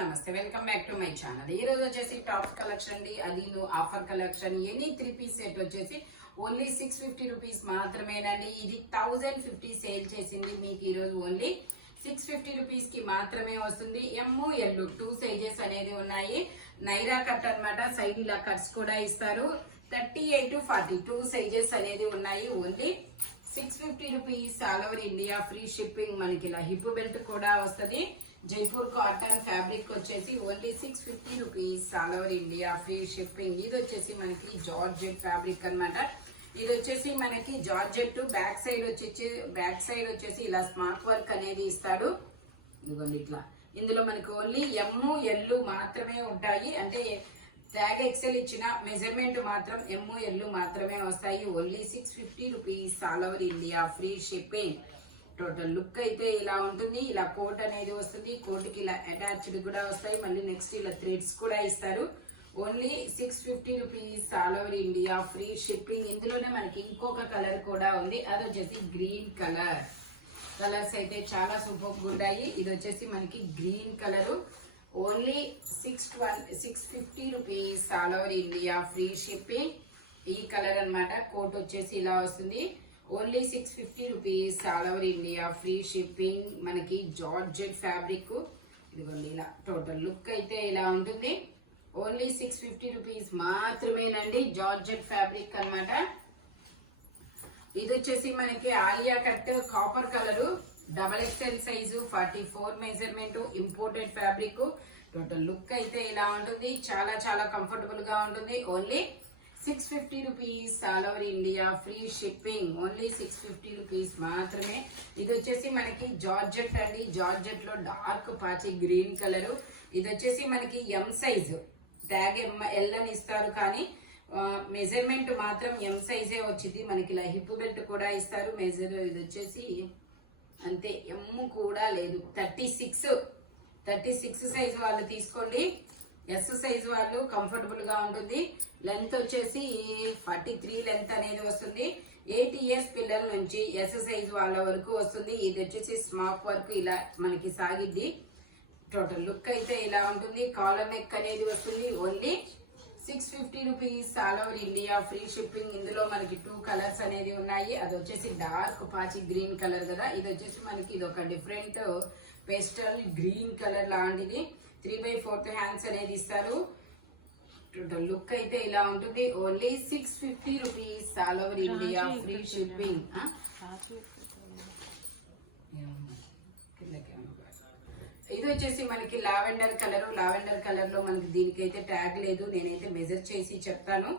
నమస్తే welcome back to my channel. ఈ రోజు వచ్చేసి టాప్స్ కలెక్షన్ అండి. అది offer collection. Any 3 piece set వచ్చేసి ఓన్లీ 650 రూపీస్ మాత్రమేనండి. ఇది 1050 సేల్ చేసింది. మీకు ఈ రోజు ఓన్లీ 650 రూపీస్ కి మాత్రమే వస్తుంది. ML 2 సైజెస్ అనేది ఉన్నాయి. నైరా కట్ అన్నమాట. సైడ్ ఇలా కట్స్ కూడా ఇస్తారు. 38 to 42 సైజెస్ అనేది ఉన్నాయి. Only 650 rupees all over India. Free shipping. మనకి ఇలా హిప్ బెల్ట్ కూడా వస్తుంది. జైపూర్ కాటన్ ఫ్యాబ్రిక్ వచ్చేసి only 650 rupees all over India. Free shipping. ఇది వచ్చేసి మనకి జార్జెట్ ఫ్యాబ్రిక్ అన్నమాట. ఇది వచ్చేసి మనకి జార్జెట్ బ్యాక్ సైడ్ వచ్చేసి ఇలా స్మార్ట్ వర్క్ అనేది ఇస్తాడు. ఇదిగోండి ఇట్లా. ఇందులో మనకి ఓన్లీ ML మాత్రమే ఉంటాయి. అంటే ట్యాగ్ ఎక్సెల్ ఇచ్చిన మెజర్మెంట్ మాత్రం ML మాత్రమే వస్తాయి. Only 650 rupees all over India. Free shipping. Total look అయితే ఇలా ఉంటుంది. ఇలా కోట్ అనేది వస్తుంది. కోట్ కి ఇలా అటాచ్డ్ కూడా వస్తాయి. మళ్ళీ నెక్స్ట్ ఇలా థ్రెడ్స్ కూడా ఇస్తారు. Only 650 rupees all over India. Free shipping. ఇందులోనే మనకి ఇంకొక కలర్ కూడా ఉంది. అది వచ్చేసి గ్రీన్ కలర్. కలర్స్ అయితే చాలా సూపర్ ఉంటాయి. ఇది వచ్చేసి మనకి green colour. Only 650 rupees all over India. Free shipping. ఈ కలర్ అన్నమాట. కోట్ వచ్చేసి ఇలా వస్తుంది. Only 650 rupees all over India. Free shipping. మనకి జార్జెట్ ఫ్యాబ్రిక్. ఇదిగోండి ఇలా టోటల్ లుక్ అయితే ఇలా ఉంటుంది. ఓన్లీ 650 రూపీస్ మాత్రమేనండి. జార్జెట్ ఫ్యాబ్రిక్ అన్నమాట. ఇది వచ్చేసి మనకి Alia cut copper colour. XXL size 44 measurement. Imported fabric. Total look అయితే ఇలా ఉంటుంది. చాలా చాలా కంఫర్టబుల్ గా ఉంటుంది. Only 650 rupees all over India. Free shipping. Only 650 rupees మాత్రమే. ఇది వచ్చేసి మనకి జార్జెట్ అండి. జార్జెట్ లో డార్క్ పాచి గ్రీన్ కలర్. ఇది వచ్చేసి మనకి M సైజ్. ట్యాగ్ ML అని ఇస్తారు కానీ మెజర్మెంట్ మాత్రం M సైజే వచ్చింది. మనకి ఇలా హిప్ బెల్ట్ కూడా ఇస్తారు. ఇది వచ్చేసి అంతే. M కూడా లేదు. 36 సైజ్ వాళ్ళు తీసుకోండి. S సైజ్ వాళ్ళు కంఫర్టబుల్ గా ఉంటుంది. లెంత్ వచ్చేసి 43 లెంత్ అనేది వస్తుంది. 8 years పిల్లల నుంచి S సైజ్ వాళ్ళ వరకు వస్తుంది. ఇది వచ్చేసి స్మార్ట్ వర్క్ ఇలా మనకి సాగిద్ది. టోటల్ లుక్ అయితే ఇలా ఉంటుంది. కాలర్ నెక్ అనేది వస్తుంది. Only 650 rupees all over India. Free shipping. ఇందులో మనకి 2 కలర్స్ అనేది ఉన్నాయి. అది వచ్చేసి డార్క్ పాచి గ్రీన్ కలర్ కదా. ఇది వచ్చేసి మనకి ఇది ఒక డిఫరెంట్ పేస్టల్ గ్రీన్ కలర్ లాంటిది. 3/4 హ్యాండ్స్ అనేది ఇస్తారు. టోటల్ లుక్ అయితే ఇలా ఉంటుంది. Only 650 rupees all over India. Free shipping. ఇది వచ్చేసి మనకి లావెండర్ కలర్. లావెండర్ కలర్ లో మనకి దీనికైతే ట్యాగ్ లేదు. నేనైతే మెజర్ చేసి చెప్తాను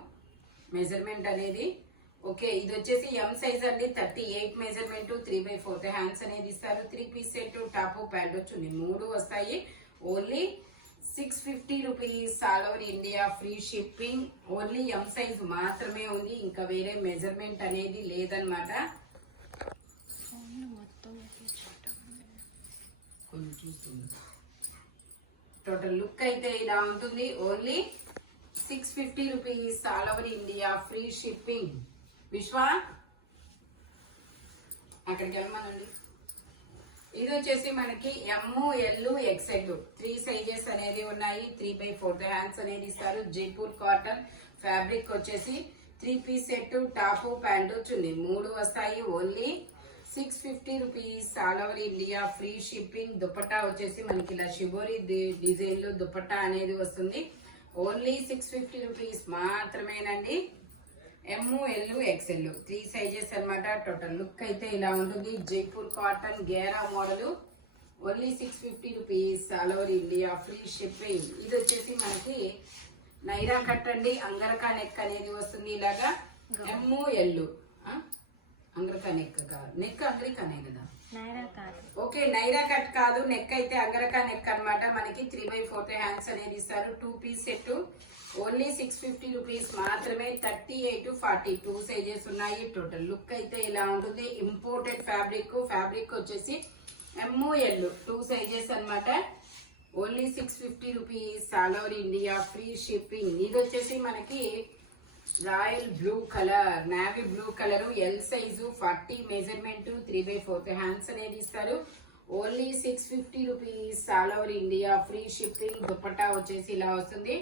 మెజర్మెంట్ అనేది. ఓకే. ఇది వచ్చేసి M సైజ్ అండి. 38 మెజర్మెంట్. 3/4 హ్యాండ్స్ అనేది ఇస్తారు. 3 పీస్ సెట్. టాప్ ప్యాంట్ వచ్చి 3 వస్తాయి. Only 650 rupees all over India. Free shipping. Only M size మాత్రమే ఉంది. ఇంకా వేరే మెజర్మెంట్ అనేది లేదనమాట. టోటల్ లుక్ అయితే ఇలా ఉంటుంది. Only 650 rupees all over India. Free shipping. విశ్వ అక్కడికి వెళ్ళమనండి. ఇది వచ్చేసి మనకి ML XL 3 సైజెస్ అనేది ఉన్నాయి. 3/4 హ్యాండ్స్ అనేది ఇస్తారు. జైపూర్ కాటన్ ఫ్యాబ్రిక్ వచ్చేసి 3 piece set. Top pant chunni 3 వస్తాయి. Only 650 rupees all over India. Free shipping. Dupatta వచ్చేసి మనకి ఇలా షిబోరి డిజైన్ లో దుపట్టా అనేది వస్తుంది. ఓన్లీ 650 రూపీస్ మాత్రమేనండి. ML XL 3 సైజెస్ అన్నమాట. టోటల్ లుక్ అయితే ఇలా ఉంటుంది. Jaipur cotton ghera model. Only 650 rupees all over India. Free shipping. ఇది వచ్చేసి మనకి నైరా కట్ అండి. అంగరకా నెక్ అనేది వస్తుంది. ఇలాగా ML అంగరకా నెక్ కాదు. నెక్ అంగరికానే కదా. ఓకే. నైరా కట్ కాదు. నెక్ అయితే అంగరకా నెక్ అన్నమాట. మనకి 3/4 హ్యాండ్స్ అనేది ఇస్తారు. 2 పీస్ సెట్. ఓన్లీ 650 రూపీస్ మాత్రమే. 38 to 42 సైజెస్ ఉన్నాయి. టోటల్ లుక్ అయితే ఇలా ఉంటుంది. Imported fabric. ఫ్యాబ్రిక్ వచ్చేసి ML 2 సైజెస్ అన్నమాట. Only 650 rupees all over India. Free shipping. ఇది వచ్చేసి మనకి royal blue colour, navy blue colour. L size 40 measurement. 3/4 hands అనేది ఇస్తారు. Only 650 rupees all over India free shipping. Dupatta వచ్చేసి ఇలా వస్తుంది.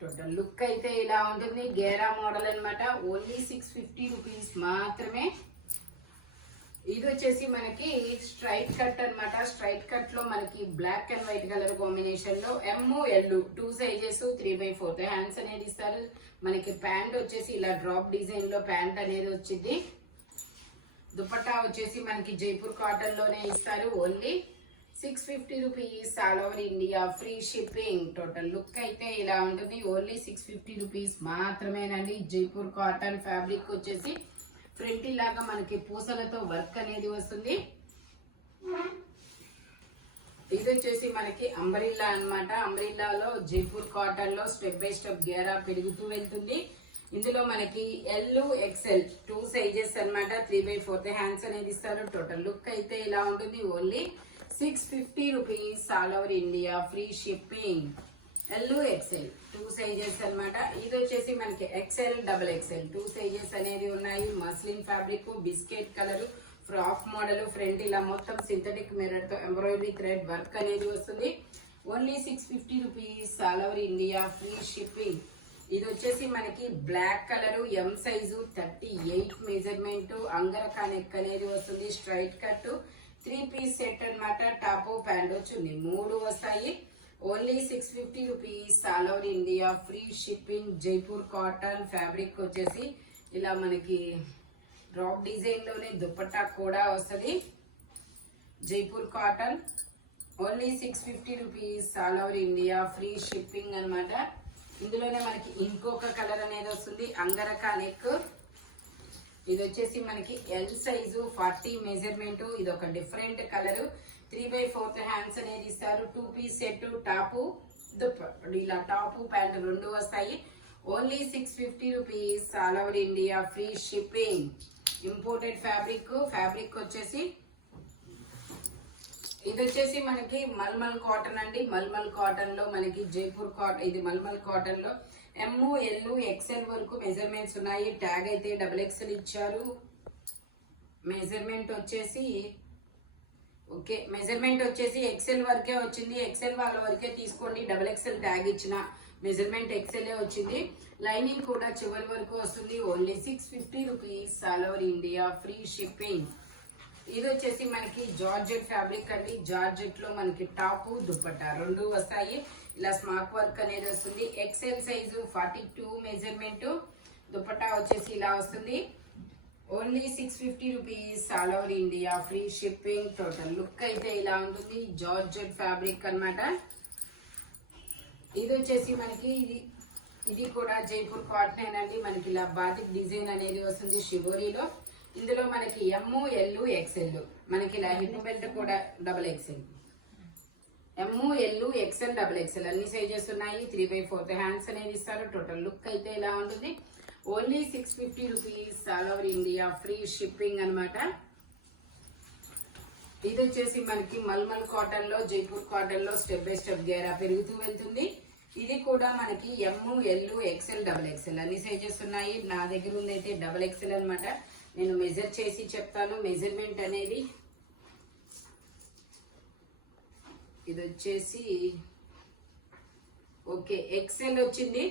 టోటల్ లుక్ అయితే ఇలా ఉంటుంది. గేరా మోడల్ అన్నమాట. ఓన్లీ 650 రూపీస్ మాత్రమే. ఇది వచ్చేసి మనకి స్ట్రైట్ కట్ అన్నమాట. స్ట్రైట్ కట్ లో మనకి black and white colour combination లో ML 2 సైజెస్ 3/4 హ్యాండ్స్ అనేది ఇస్తారు. మనకి ప్యాంట్ వచ్చేసి ఇలా డ్రాప్ డిజైన్ లో ప్యాంట్ అనేది వచ్చింది. దుపట్టా వచ్చేసి మనకి జైపూర్ కాటన్ లోనే ఇస్తారు. Only 650 rupees all over India free shipping. Total look అయితే ఇలా ఉంటుంది. ఓన్లీ 650 రూపీస్ మాత్రమేనండి. జైపూర్ కాటన్ ఫ్యాబ్రిక్ వచ్చేసి ఫ్రంట్ లాగా మనకి పూసలతో వర్క్ అనేది వస్తుంది. ఇది వచ్చేసి మనకి అంబ్రిల్లా అన్నమాట. అంబ్రిల్లాలో జైపూర్ కాటన్ లో స్టెప్ బై స్టెప్ గేరా పెరుగుతూ వెళ్తుంది. ఇందులో మనకి LXL 2 సైజెస్ అన్నమాట. 3/4 హ్యాండ్స్ అనేది ఇస్తారు. టోటల్ లుక్ అయితే ఇలా ఉంటుంది. Only 650 rupees all over India free shipping. LXL 2 sizes అన్నమాట. ఇది వచ్చేసి మనకి XL XXL 2 సైజెస్ అనేది ఉన్నాయి. Muslin fabric, biscuit colour, frock model, front ఇలా మొత్తం సింథటిక్ మిర్రర్ తో ఎంబ్రాయిడరీ థ్రెడ్ వర్క్ అనేది వస్తుంది. Only 650 rupees all over India free shipping. ఇది వచ్చేసి మనకి black colour, M size, 38 measurement, angrakha neck అనేది వస్తుంది. స్ట్రైట్ కట్ 3 పీస్ సెట్ అన్నమాట. టాప్ ప్యాంట్ చున్నీ 3 వస్తాయి. Only 650 rupees all over India free shipping. Jaipur cotton fabric వచ్చేసి ఇలా మనకి డ్రాప్ డిజైన్ లోనే దుపట్టా కూడా వస్తుంది. Jaipur cotton only 650 rupees all over India free shipping అన్నమాట. ఇందులోనే మనకి ఇంకొక కలర్ అనేది వస్తుంది. అంగరకా నెక్. ఇది వచ్చేసి మనకి L సైజు 40 మెజర్మెంట్. ఇది ఒక డిఫరెంట్ కలర్. 3/4 హ్యాండ్స్ అనేది ఇస్తారు. 2 పీస్ సెట్, టాపు దుపట్టా ఇలా టాపు ప్యాంట్ 2 వస్తాయి. Only 650 rupees all over India free shipping. Imported fabric వచ్చేసి ఇది వచ్చేసి మనకి మల్మల్ కాటన్ అండి. మల్మల్ కాటన్ లో మనకి జైపూర్ కాటన్, ఇది మల్మల్ కాటన్ లో ML XL వరకు మెజర్మెంట్స్ ఉన్నాయి. ట్యాగ్ అయితే XXL ఇచ్చారు. మెజర్మెంట్ వచ్చేసి ఓకే, మెజర్మెంట్ వచ్చేసి XL వరకే వచ్చింది. XL వాళ్ళ వరకే తీసుకోండి. XXL ట్యాగ్ ఇచ్చిన మెజర్మెంట్ XL వచ్చింది. లైనింగ్ కూడా చివరి వరకు వస్తుంది. Only 650 rupees all over India free shipping. ఇది వచ్చేసి మనకి జార్జెట్ ఫ్యాబ్రిక్ అండి. జార్జెట్ లో మనకి టాప్ దుపట్టా 2 వస్తాయి. ఇలా స్మార్ట్ వర్క్ అనేది వస్తుంది. XL size 42 measurement. దుపట్టా వచ్చేసి ఇలా వస్తుంది. Only 650 rupees all over India free shipping. Total look అయితే ఇలా ఉంటుంది. జార్జెట్ ఫ్యాబ్రిక్ అన్నమాట. ఇది వచ్చేసి మనకి ఇది కూడా జైపూర్ కాటన్ అండి. మనకి ఇలా బాటిక్ డిజైన్ అనేది వస్తుంది షిబోరీలో. ఇందులో మనకి ML XL, మనకి ఇలా హిప్ బెల్ట్ కూడా XXL. ML XL XXL అన్ని సైజెస్ ఉన్నాయి. 3/4 హ్యాండ్స్ అనేది ఇస్తారు. టోటల్ లుక్ అయితే ఇలా ఉంటుంది. Only 650 rupees all over India free shipping అన్నమాట. ఇది వచ్చేసి మనకి మల్మల్ కాటన్ లో జైపూర్ కాటన్ లో స్టెప్ బై స్టెప్ గేరా పెరుగుతూ వెళ్తుంది. ఇది కూడా మనకి ML XL XXL అన్ని సైజెస్ ఉన్నాయి. నా దగ్గర ఉంది అయితే XXL అన్నమాట. నేను మెజర్ చేసి చెప్తాను. మెజర్మెంట్ అనేది ఇది వచ్చేసి ఓకే XL వచ్చింది.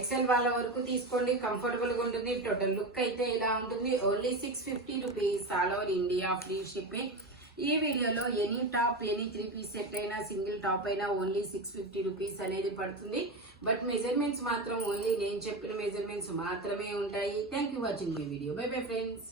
XL వాళ్ళ వరకు తీసుకోండి, కంఫర్టబుల్ గా ఉంటుంది. టోటల్ లుక్ అయితే ఇలా ఉంటుంది. Only 650 rupees all over India free shipping. ఈ వీడియోలో any top, any 3 piece set అయినా, సింగిల్ టాప్ అయినా ఓన్లీ 650 రూపీస్ అనేది పడుతుంది. బట్ మెజర్మెంట్స్ మాత్రం ఓన్లీ నేను చెప్పిన మెజర్మెంట్స్ మాత్రమే ఉంటాయి. Thank you watching my video. By bye friends.